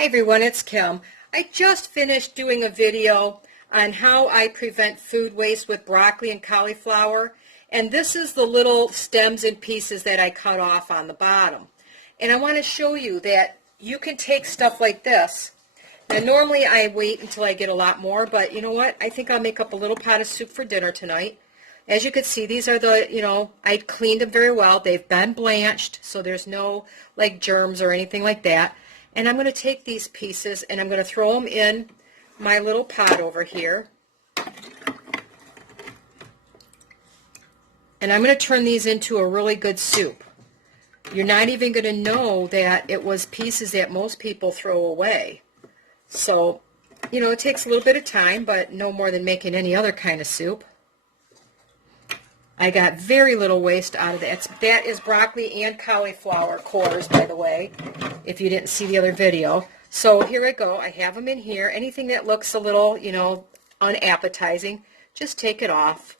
Hi everyone, it's Kim. I just finished doing a video on how I prevent food waste with broccoli and cauliflower, and this is the little stems and pieces that I cut off on the bottom. And I want to show you that you can take stuff like this. Now normally I wait until I get a lot more, but you know what? I think I'll make up a little pot of soup for dinner tonight. As you can see, these are I cleaned them very well. They've been blanched, so there's no like germs or anything like that. And I'm going to take these pieces and I'm going to throw them in my little pot over here. And I'm going to turn these into a really good soup. You're not even going to know that it was pieces that most people throw away. So, it takes a little bit of time, but no more than making any other kind of soup. I got very little waste out of that. That is broccoli and cauliflower cores, by the way, if you didn't see the other video. So here I go. I have them in here. Anything that looks a little, unappetizing, just take it off.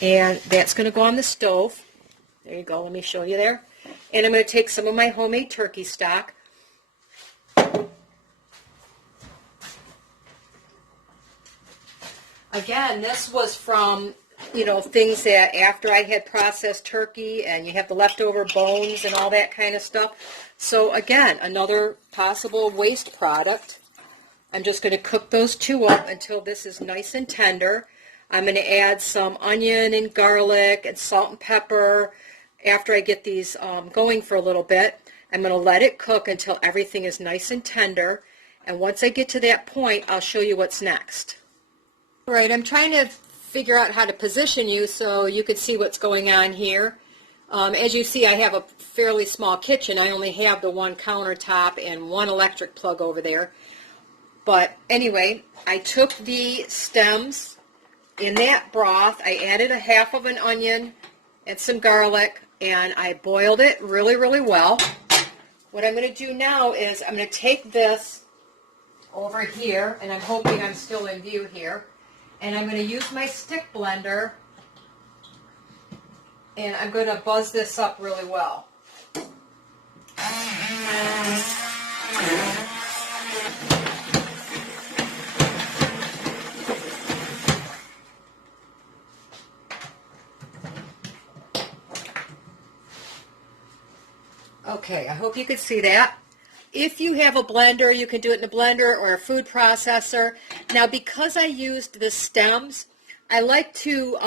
And that's going to go on the stove. There you go. Let me show you there. And I'm going to take some of my homemade turkey stock. Again, this was from things that after I had processed turkey, and you have the leftover bones and all that kind of stuff. So again, another possible waste product. I'm just going to cook those two up until this is nice and tender. I'm going to add some onion and garlic and salt and pepper after I get these going for a little bit. I'm going to let it cook until everything is nice and tender. And once I get to that point, I'll show you what's next. All right, I'm trying to figure out how to position you so you could see what's going on here. As you see, I have a fairly small kitchen. I only have the one countertop and one electric plug over there. But anyway, I took the stems in that broth. I added a half of an onion and some garlic, and I boiled it really, really well. What I'm going to do now is I'm going to take this over here, and I'm hoping I'm still in view here. And I'm going to use my stick blender, and I'm going to buzz this up really well. Okay, I hope you could see that. If you have a blender, you can do it in a blender or a food processor. Now, because I used the stems, I like to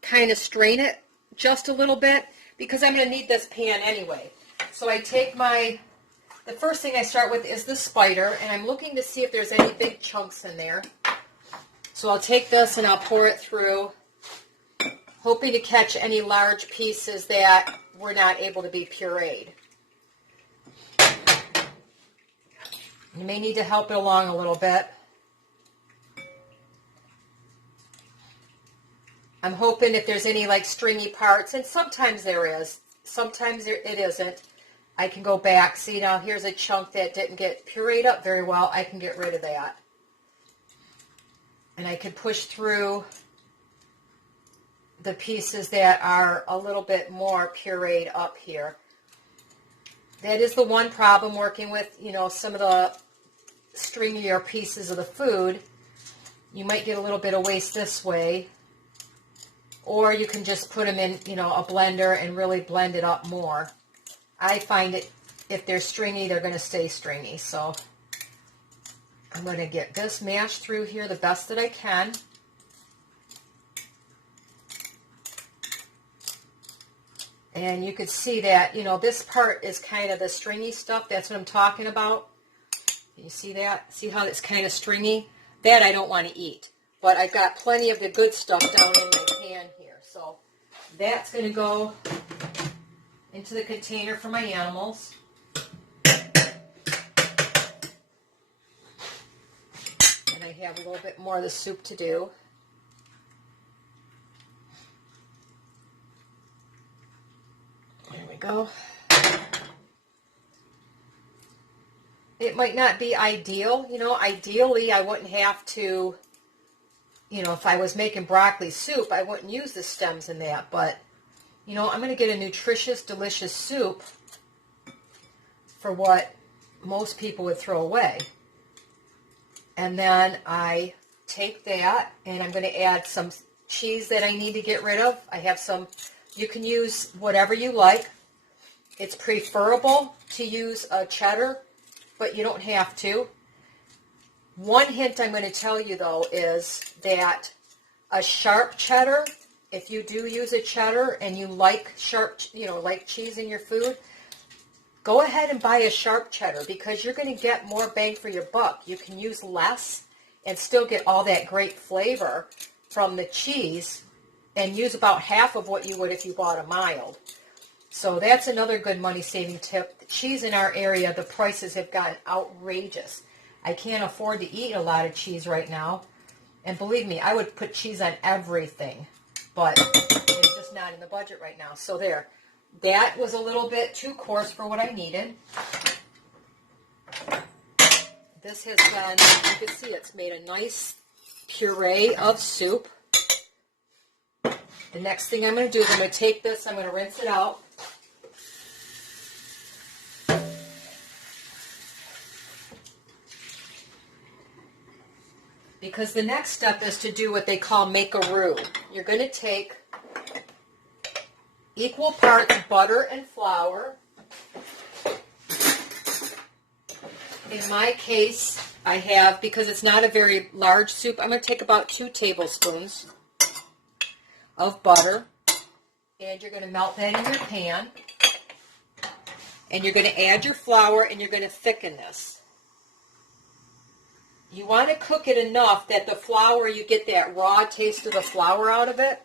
kind of strain it just a little bit because I'm going to need this pan anyway. So I take the first thing I start with is the spider, and I'm looking to see if there's any big chunks in there. So I'll take this and I'll pour it through, hoping to catch any large pieces that were not able to be pureed. You may need to help it along a little bit. I'm hoping if there's any like stringy parts, and sometimes there is, sometimes it isn't, I can go back. See, now here's a chunk that didn't get pureed up very well. I can get rid of that. And I can push through the pieces that are a little bit more pureed up here. That is the one problem working with, some of the stringier pieces of the food. You might get a little bit of waste this way. Or you can just put them in, a blender and really blend it up more. I find it, if they're stringy, they're going to stay stringy. So I'm going to get this mashed through here the best that I can. And you could see that, this part is kind of the stringy stuff. That's what I'm talking about. Can you see that? See how it's kind of stringy? That I don't want to eat. But I've got plenty of the good stuff down in my pan here. So that's going to go into the container for my animals. And I have a little bit more of the soup to do. There we go. It might not be ideal, ideally I wouldn't have to, if I was making broccoli soup, I wouldn't use the stems in that, but, I'm going to get a nutritious, delicious soup for what most people would throw away. And then I take that and I'm going to add some cheese that I need to get rid of. I have some, you can use whatever you like. It's preferable to use a cheddar, but you don't have to. One hint I'm going to tell you though is that a sharp cheddar, if you do use a cheddar and you like sharp, like cheese in your food, go ahead and buy a sharp cheddar because you're going to get more bang for your buck. You can use less and still get all that great flavor from the cheese and use about half of what you would if you bought a mild. So that's another good money-saving tip. The cheese in our area, the prices have gotten outrageous. I can't afford to eat a lot of cheese right now. And believe me, I would put cheese on everything, but it's just not in the budget right now. So there. That was a little bit too coarse for what I needed. This has been, you can see it's made a nice puree of soup. The next thing I'm going to do is I'm going to take this, I'm going to rinse it out. Because the next step is to do what they call make a roux. You're going to take equal parts butter and flour. In my case, I have, because it's not a very large soup, I'm going to take about 2 tablespoons of butter. And you're going to melt that in your pan. And you're going to add your flour and you're going to thicken this. You want to cook it enough that the flour, you get that raw taste of the flour out of it.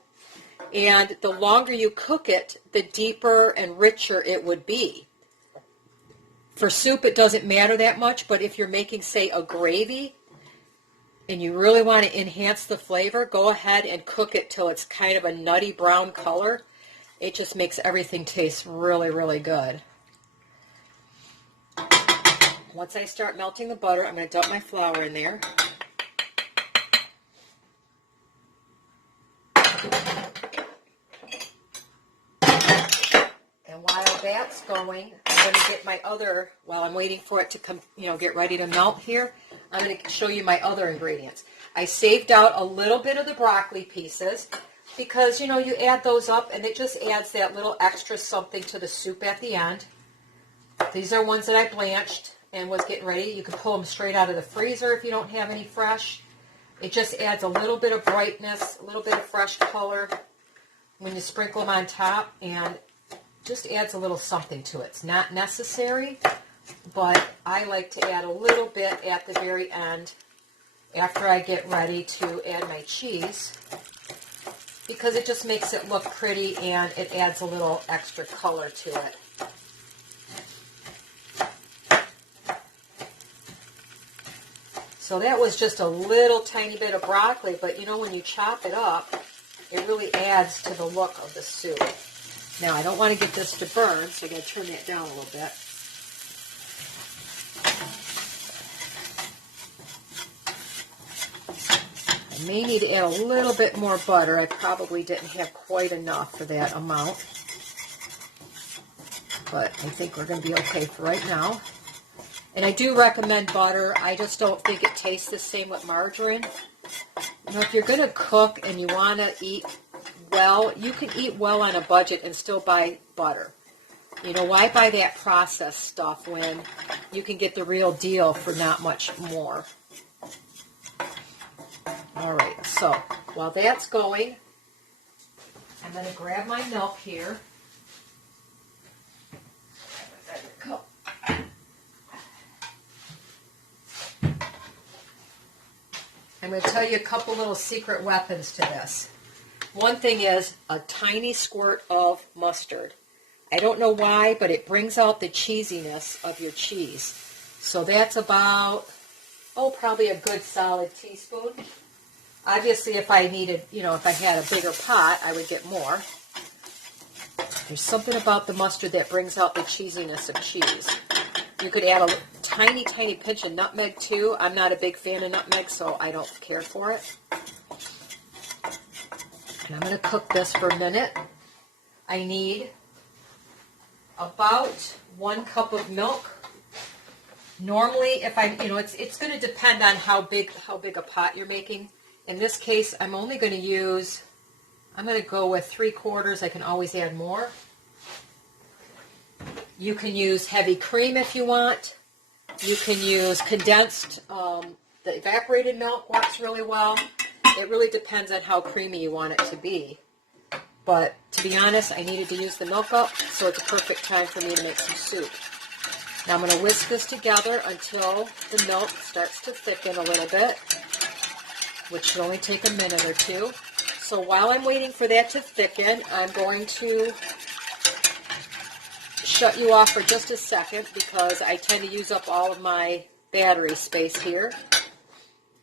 And the longer you cook it, the deeper and richer it would be. For soup, it doesn't matter that much, but if you're making, say, a gravy, and you really want to enhance the flavor, go ahead and cook it till it's kind of a nutty brown color. It just makes everything taste really, really good. Once I start melting the butter, I'm going to dump my flour in there. And while that's going, I'm going to get my other, while I'm waiting for it to come, get ready to melt here, I'm going to show you my other ingredients. I saved out a little bit of the broccoli pieces because, you add those up and it just adds that little extra something to the soup at the end. These are ones that I blanched and was getting ready. You can pull them straight out of the freezer if you don't have any fresh. It just adds a little bit of brightness, a little bit of fresh color when you sprinkle them on top, and just adds a little something to it. It's not necessary, but I like to add a little bit at the very end after I get ready to add my cheese because it just makes it look pretty and it adds a little extra color to it. So that was just a little tiny bit of broccoli, but when you chop it up, it really adds to the look of the soup. Now, I don't want to get this to burn, so I got to turn that down a little bit. I may need to add a little bit more butter. I probably didn't have quite enough for that amount, but I think we're going to be okay for right now. And I do recommend butter. I just don't think it tastes the same with margarine. If you're going to cook and you want to eat well, you can eat well on a budget and still buy butter. Why buy that processed stuff when you can get the real deal for not much more? All right, so while that's going, I'm going to grab my milk here. I'm going to tell you a couple little secret weapons to this. One thing is a tiny squirt of mustard. I don't know why, but it brings out the cheesiness of your cheese. So that's about, probably a good solid teaspoon. Obviously, if I needed, if I had a bigger pot, I would get more. There's something about the mustard that brings out the cheesiness of cheese. You could add a tiny, tiny pinch of nutmeg too. I'm not a big fan of nutmeg, so I don't care for it. And I'm going to cook this for a minute. I need about 1 cup of milk. Normally, if I, it's going to depend on how big a pot you're making. In this case, I'm only going to use, I'm going to go with 3/4. I can always add more. You can use heavy cream if you want. You can use condensed, the evaporated milk works really well. It really depends on how creamy you want it to be. But to be honest, I needed to use the milk up, so it's a perfect time for me to make some soup. Now I'm going to whisk this together until the milk starts to thicken a little bit, which should only take a minute or two. So while I'm waiting for that to thicken, I'm going to shut you off for just a second because I tend to use up all of my battery space here.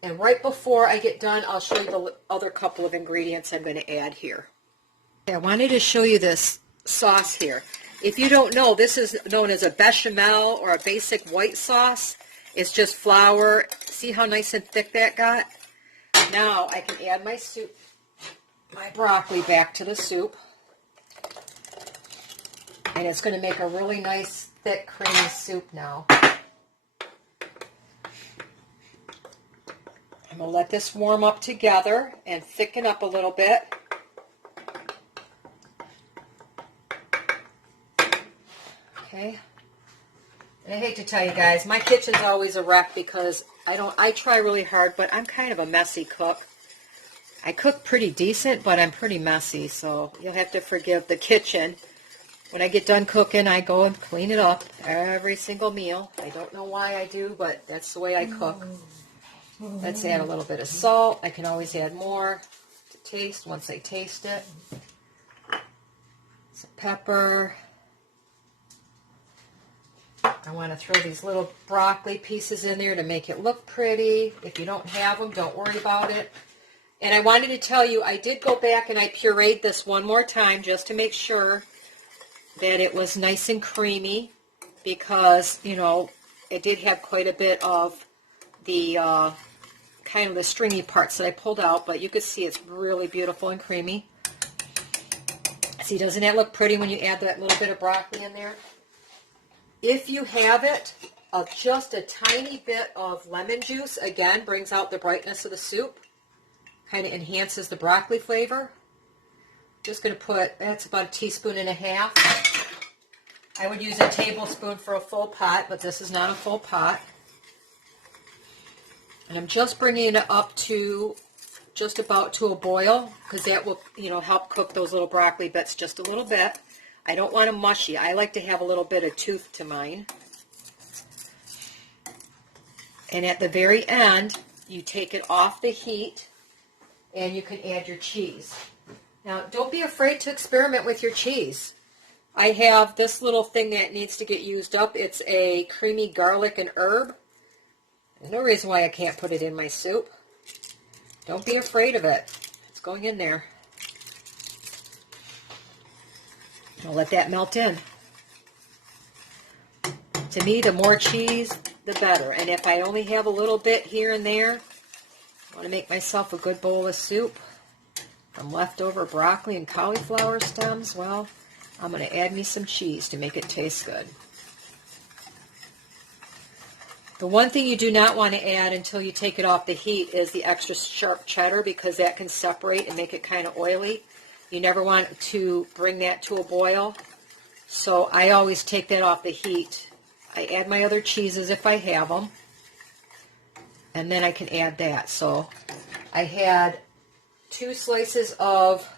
And right before I get done, I'll show you the other couple of ingredients I'm going to add here. Okay, I wanted to show you this sauce here. If you don't know, this is known as a bechamel or a basic white sauce. It's just flour. See how nice and thick that got? Now I can add my soup, my broccoli back to the soup. And it's going to make a really nice, thick, creamy soup now. I'm going to let this warm up together and thicken up a little bit. Okay. And I hate to tell you guys, my kitchen's always a wreck because I try really hard, but I'm kind of a messy cook. I cook pretty decent, but I'm pretty messy, so you'll have to forgive the kitchen. When I get done cooking, I go and clean it up every single meal. I don't know why I do, but that's the way I cook. Let's add a little bit of salt. I can always add more to taste once I taste it. Some pepper. I want to throw these little broccoli pieces in there to make it look pretty. If you don't have them, don't worry about it. And I wanted to tell you, I did go back and I pureed this one more time just to make sure that it was nice and creamy because, it did have quite a bit of the kind of the stringy parts that I pulled out, but you could see it's really beautiful and creamy. See, doesn't that look pretty when you add that little bit of broccoli in there? If you have it, just a tiny bit of lemon juice, again, brings out the brightness of the soup. Kind of enhances the broccoli flavor. Just going to put, that's about 1.5 teaspoons. I would use a tablespoon for a full pot, but this is not a full pot. And I'm just bringing it up to just about to a boil because that will, help cook those little broccoli bits just a little bit. I don't want them mushy. I like to have a little bit of tooth to mine. And at the very end, you take it off the heat and you can add your cheese. Now, don't be afraid to experiment with your cheese. I have this little thing that needs to get used up. It's a creamy garlic and herb. There's no reason why I can't put it in my soup. Don't be afraid of it. It's going in there. I'll let that melt in. To me, the more cheese, the better. And if I only have a little bit here and there, I want to make myself a good bowl of soup from leftover broccoli and cauliflower stems. Well, I'm going to add me some cheese to make it taste good. The one thing you do not want to add until you take it off the heat is the extra sharp cheddar because that can separate and make it kind of oily. You never want to bring that to a boil. So I always take that off the heat. I add my other cheeses if I have them. And then I can add that. So I had 2 slices of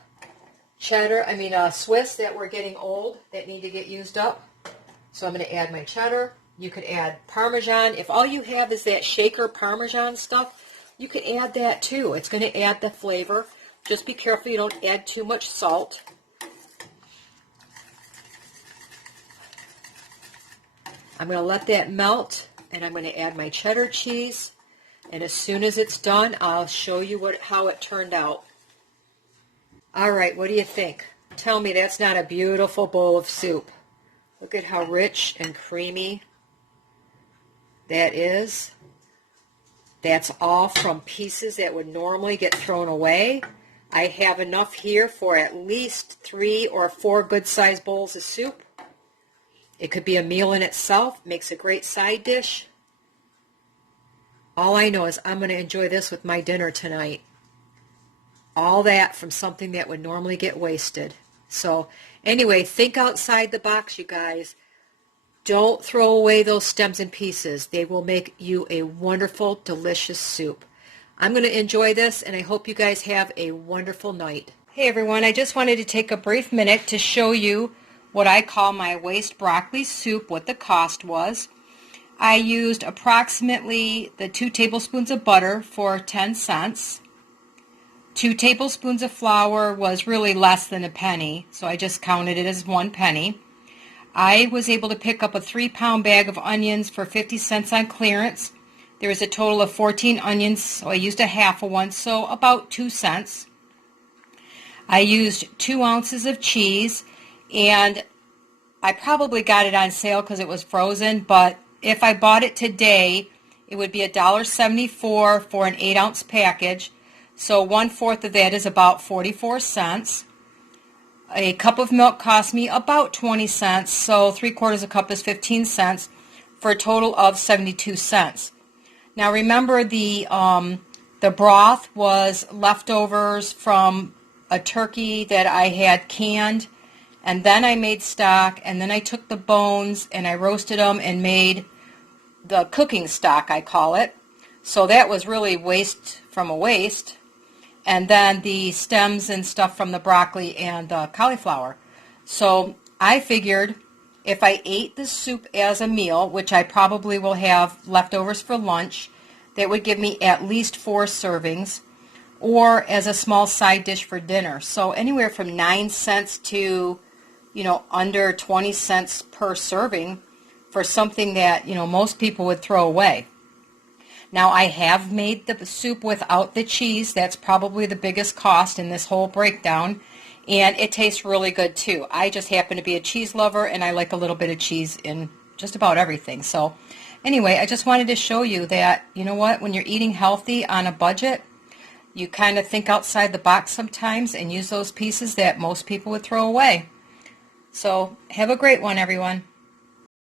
Swiss that were getting old that need to get used up. So I'm going to add my cheddar. You could add Parmesan. If all you have is that shaker Parmesan stuff, you can add that too. It's going to add the flavor. Just be careful you don't add too much salt. I'm going to let that melt, and I'm going to add my cheddar cheese. And as soon as it's done, I'll show you how it turned out. All right, what do you think? Tell me that's not a beautiful bowl of soup. Look at how rich and creamy that is. That's all from pieces that would normally get thrown away. I have enough here for at least 3 or 4 good-sized bowls of soup. It could be a meal in itself. Makes a great side dish. All I know is I'm going to enjoy this with my dinner tonight. All that from something that would normally get wasted. So anyway, think outside the box, you guys. Don't throw away those stems and pieces. They will make you a wonderful, delicious soup. I'm going to enjoy this, and I hope you guys have a wonderful night. Hey everyone, I just wanted to take a brief minute to show you what I call my waste broccoli soup, what the cost was. I used approximately the 2 tablespoons of butter for 10 cents. 2 tablespoons of flour was really less than a penny, so I just counted it as 1 penny. I was able to pick up a 3-pound bag of onions for 50 cents on clearance. There was a total of 14 onions, so I used a half of one, so about 2 cents. I used 2 ounces of cheese, and I probably got it on sale because it was frozen, but if I bought it today, it would be $1.74 for an 8-ounce package, so 1/4 of that is about 44 cents. A cup of milk cost me about 20 cents, so 3/4 a cup is 15 cents, for a total of 72 cents. Now remember, the broth was leftovers from a turkey that I had canned, and then I made stock, and then I took the bones and I roasted them and made the cooking stock, I call it. So that was really waste from a waste. And then the stems and stuff from the broccoli and the cauliflower. So I figured if I ate the soup as a meal, which I probably will have leftovers for lunch, that would give me at least 4 servings, or as a small side dish for dinner. So anywhere from 9 cents to, under 20 cents per serving for something that, most people would throw away. Now, I have made the soup without the cheese. That's probably the biggest cost in this whole breakdown, and it tastes really good too. I just happen to be a cheese lover, and I like a little bit of cheese in just about everything. So anyway, I just wanted to show you that, when you're eating healthy on a budget, you kind of think outside the box sometimes and use those pieces that most people would throw away. So have a great one, everyone.